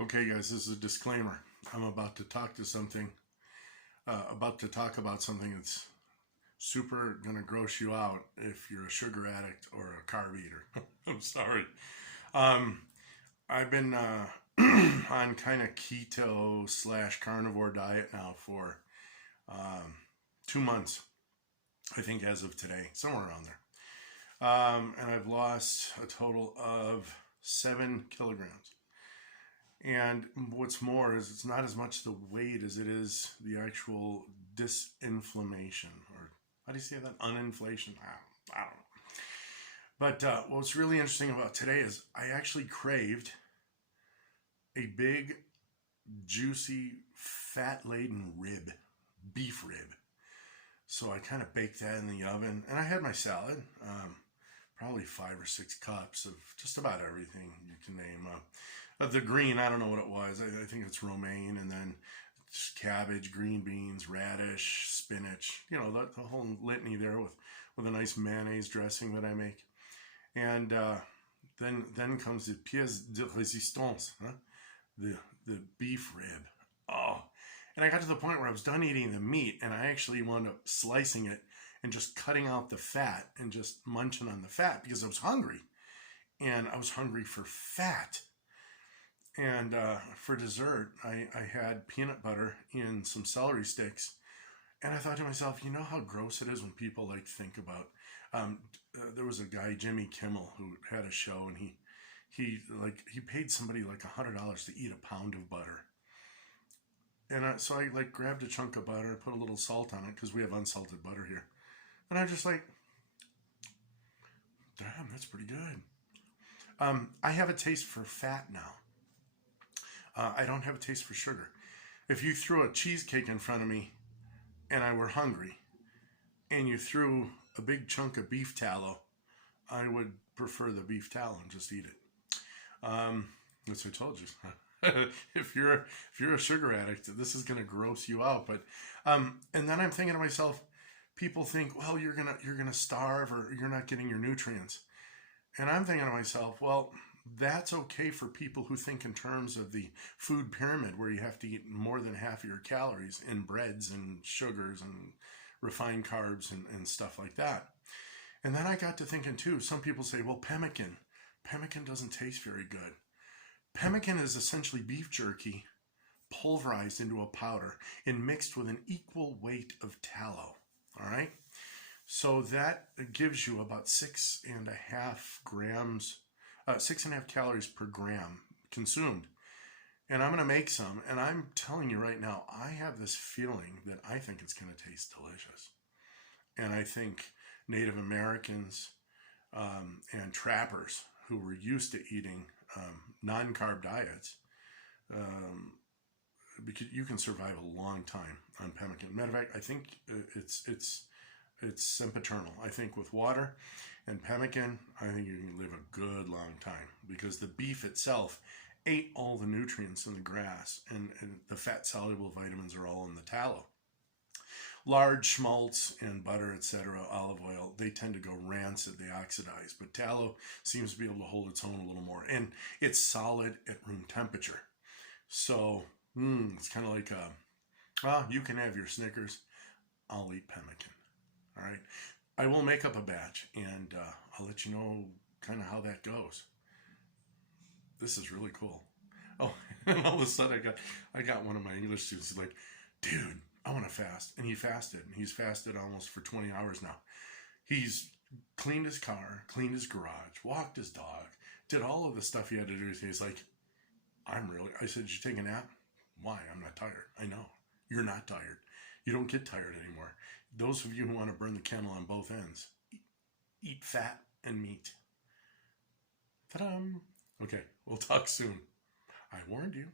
Okay, guys, this is a disclaimer. I'm about to talk about something that's super gonna gross you out if you're a sugar addict or a carb eater. I'm sorry. Um, I've been on kind of keto slash carnivore diet now for 2 months, I think, as of today, somewhere around there. And I've lost a total of 7 kilograms. And what's more is it's not as much the weight as it is the actual disinflammation, or how do you say that? Uninflation? I don't know. But what's really interesting about today is I actually craved a big, juicy, fat-laden rib, beef rib. So I kind of baked that in the oven, and I had my salad, probably 5 or 6 cups of just about everything you can name. The green, I don't know what it was. I think it's romaine, and then just cabbage, green beans, radish, spinach. You know, the whole litany there with a nice mayonnaise dressing that I make. And then comes the pièce de résistance, huh? The beef rib. Oh, and I got to the point where I was done eating the meat, and I actually wound up slicing it and just cutting out the fat and just munching on the fat because I was hungry, and I was hungry for fat. And for dessert, I had peanut butter in some celery sticks. And I thought to myself, you know how gross it is when people like think about, there was a guy, Jimmy Kimmel, who had a show, and he paid somebody like $100 to eat a pound of butter. And so I like grabbed a chunk of butter, put a little salt on it, because we have unsalted butter here. And I was just like, damn, that's pretty good. I have a taste for fat now. I don't have a taste for sugar. If you threw a cheesecake in front of me and I were hungry, and you threw a big chunk of beef tallow, I would prefer the beef tallow and just eat it. As I told you, if you're a sugar addict, this is gonna gross you out. But and then I'm thinking to myself, people think, well, you're gonna starve, or you're not getting your nutrients. And I'm thinking to myself, well, that's okay for people who think in terms of the food pyramid, where you have to eat more than half of your calories in breads and sugars and refined carbs and stuff like that. And then I got to thinking too, some people say, well, pemmican doesn't taste very good. Pemmican is essentially beef jerky pulverized into a powder and mixed with an equal weight of tallow. All right. So that gives you about 6.5 grams, 6.5 calories per gram consumed. And I'm going to make some, and I'm telling you right now, I have this feeling that I think it's going to taste delicious. And I think Native Americans and trappers who were used to eating non-carb diets, because you can survive a long time on pemmican. Matter of fact, I think it's sempiternal. I think with water and pemmican, I think you can live a good long time, because the beef itself ate all the nutrients in the grass, and the fat-soluble vitamins are all in the tallow. Large schmaltz and butter, etc., olive oil, they tend to go rancid, they oxidize, but tallow seems to be able to hold its own a little more, and it's solid at room temperature. So it's kind of like, well, you can have your Snickers, I'll eat pemmican. All right, I will make up a batch, and I'll let you know kind of how that goes. This is really cool. Oh, and all of a sudden I got one of my English students like, dude, I want to fast. And he fasted, and he's fasted almost for 20 hours now. He's cleaned his car, cleaned his garage, walked his dog, did all of the stuff he had to do. He's like, I said, did you take a nap? Why? I'm not tired. I know. You're not tired. You don't get tired anymore. Those of you who want to burn the candle on both ends, eat fat and meat. Ta-da! Okay, we'll talk soon. I warned you.